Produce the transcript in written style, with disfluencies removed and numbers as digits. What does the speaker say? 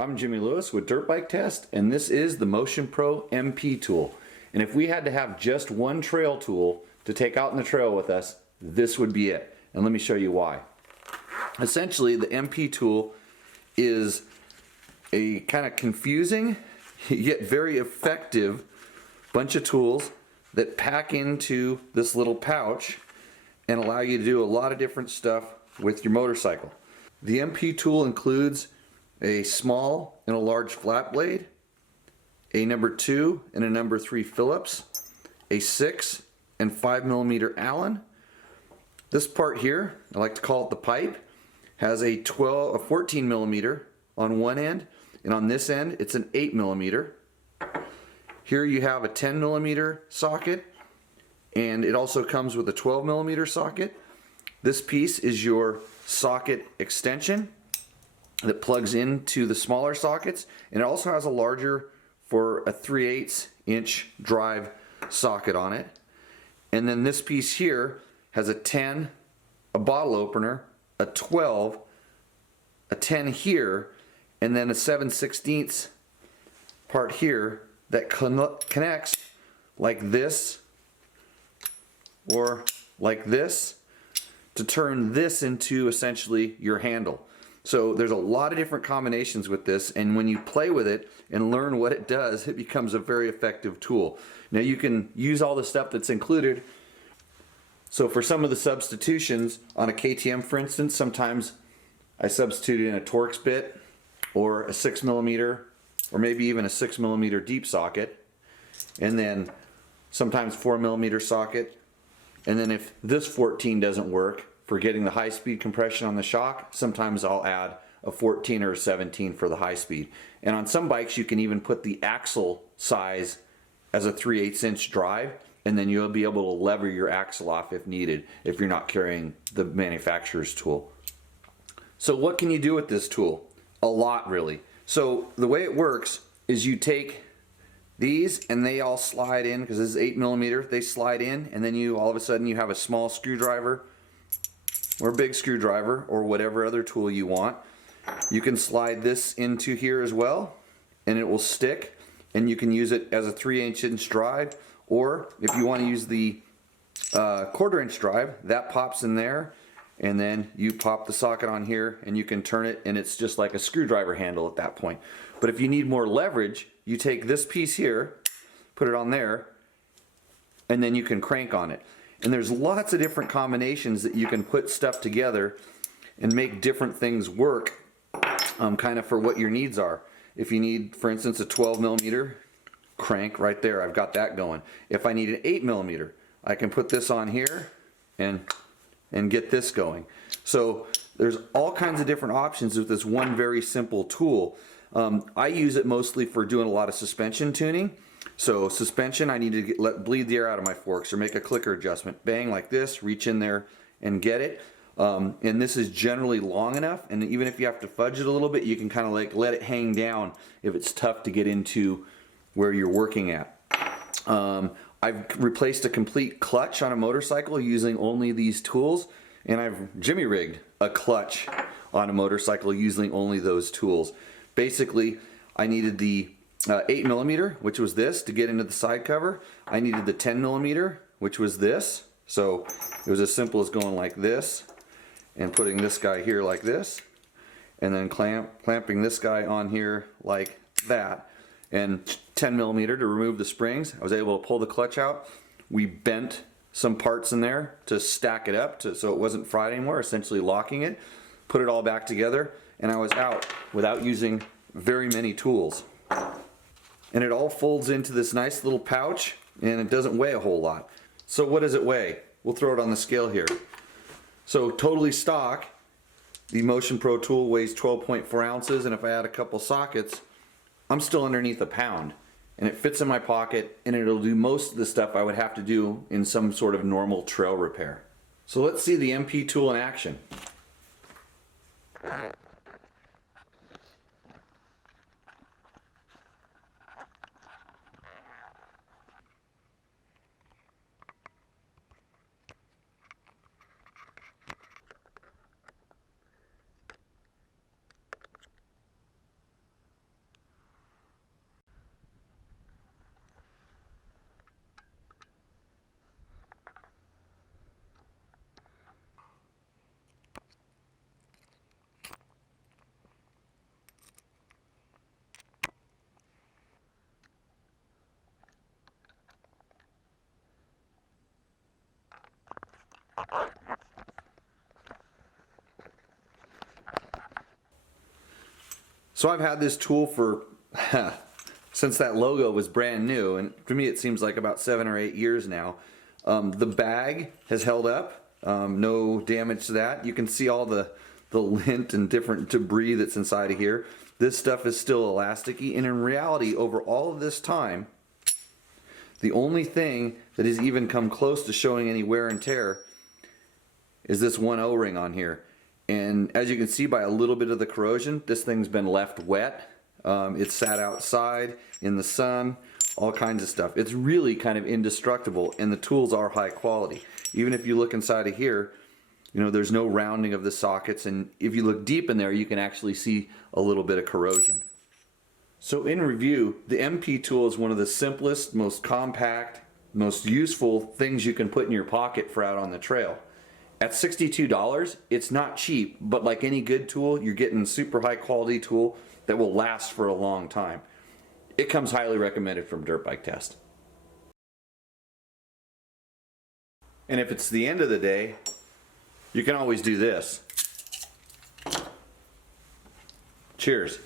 I'm Jimmy Lewis with Dirt Bike Test, and this is the Motion Pro MP tool. And if we had to have just one trail tool to take out in the trail with us, this would be it. And let me show you why. Essentially, the MP tool is a kind of confusing yet very effective bunch of tools that pack into this little pouch and allow you to do a lot of different stuff with your motorcycle. The MP tool includes a small and a large flat blade, a number 2 and a number 3 Phillips, a 6 and 5 millimeter Allen. This part here, I like to call it the pipe, has a 14 millimeter on one end, and on this end it's an 8 millimeter. Here you have a 10 millimeter socket, and it also comes with a 12 millimeter socket. This piece is your socket extension that plugs into the smaller sockets, and it also has a larger for a 3/8 inch drive socket on it. And then this piece here has a 10, a bottle opener, a 12, a 10 here, and then a 7/16 part here that connects like this or like this to turn this into essentially your handle. So there's a lot of different combinations with this, and when you play with it and learn what it does, it becomes a very effective tool. Now you can use all the stuff that's included. So for some of the substitutions on a KTM, for instance, sometimes I substitute in a Torx bit or a 6 millimeter or maybe even a 6 millimeter deep socket, and then sometimes 4 millimeter socket. And then if this 14 doesn't work for getting the high speed compression on the shock, sometimes I'll add a 14 or a 17 for the high speed. And on some bikes you can even put the axle size as a 3/8 inch drive, and then you'll be able to lever your axle off if needed, if you're not carrying the manufacturer's tool. So what can you do with this tool? A lot, really. So the way it works is you take these and they all slide in, because this is 8 millimeter, they slide in, and then you all of a sudden you have a small screwdriver or a big screwdriver or whatever other tool you want. You can slide this into here as well and it will stick, and you can use it as a 3/8 inch drive, or if you want to use the 1/4 inch drive, that pops in there, and then you pop the socket on here and you can turn it, and it's just like a screwdriver handle at that point. But if you need more leverage, you take this piece here, put it on there, and then you can crank on it. And there's lots of different combinations that you can put stuff together and make different things work kind of for what your needs are. If you need, for instance, a 12 millimeter crank right there, I've got that going. If I need an 8 millimeter, I can put this on here and get this going. So there's all kinds of different options with this one very simple tool. I use it mostly for doing a lot of suspension tuning. So suspension, I need to bleed the air out of my forks or make a clicker adjustment. Bang, like this, reach in there and get it. And this is generally long enough, and even if you have to fudge it a little bit, you can kind of like let it hang down if it's tough to get into where you're working at. I've replaced a complete clutch on a motorcycle using only these tools, and I've jimmy rigged a clutch on a motorcycle using only those tools. Basically, I needed the 8 millimeter, which was this, to get into the side cover. I needed the 10 millimeter, which was this. So it was as simple as going like this and putting this guy here like this, and then clamping this guy on here like that. And 10 millimeter to remove the springs. I was able to pull the clutch out. We bent some parts in there to stack it up so it wasn't fried anymore, essentially locking it. Put it all back together, and I was out without using very many tools. And it all folds into this nice little pouch, and it doesn't weigh a whole lot. So what does it weigh? We'll throw it on the scale here. So totally stock, the Motion Pro tool weighs 12.4 ounces, and if I add a couple sockets, I'm still underneath a pound. And it fits in my pocket, and it'll do most of the stuff I would have to do in some sort of normal trail repair. So let's see the MP tool in action. So I've had this tool for since that logo was brand new, and to me it seems like about 7 or 8 years now. The bag has held up, no damage to that. You can see all the lint and different debris that's inside of here. This stuff is still elasticy, and in reality, over all of this time, the only thing that has even come close to showing any wear and tear is this one O-ring on here. And as you can see by a little bit of the corrosion, this thing's been left wet. It's sat outside in the sun, all kinds of stuff. It's really kind of indestructible, and the tools are high quality. Even if you look inside of here, you know, there's no rounding of the sockets, and if you look deep in there, you can actually see a little bit of corrosion. So in review, the MP tool is one of the simplest, most compact, most useful things you can put in your pocket for out on the trail. At $62, it's not cheap, but like any good tool, you're getting a super high quality tool that will last for a long time. It comes highly recommended from Dirt Bike Test. And if it's the end of the day, you can always do this. Cheers.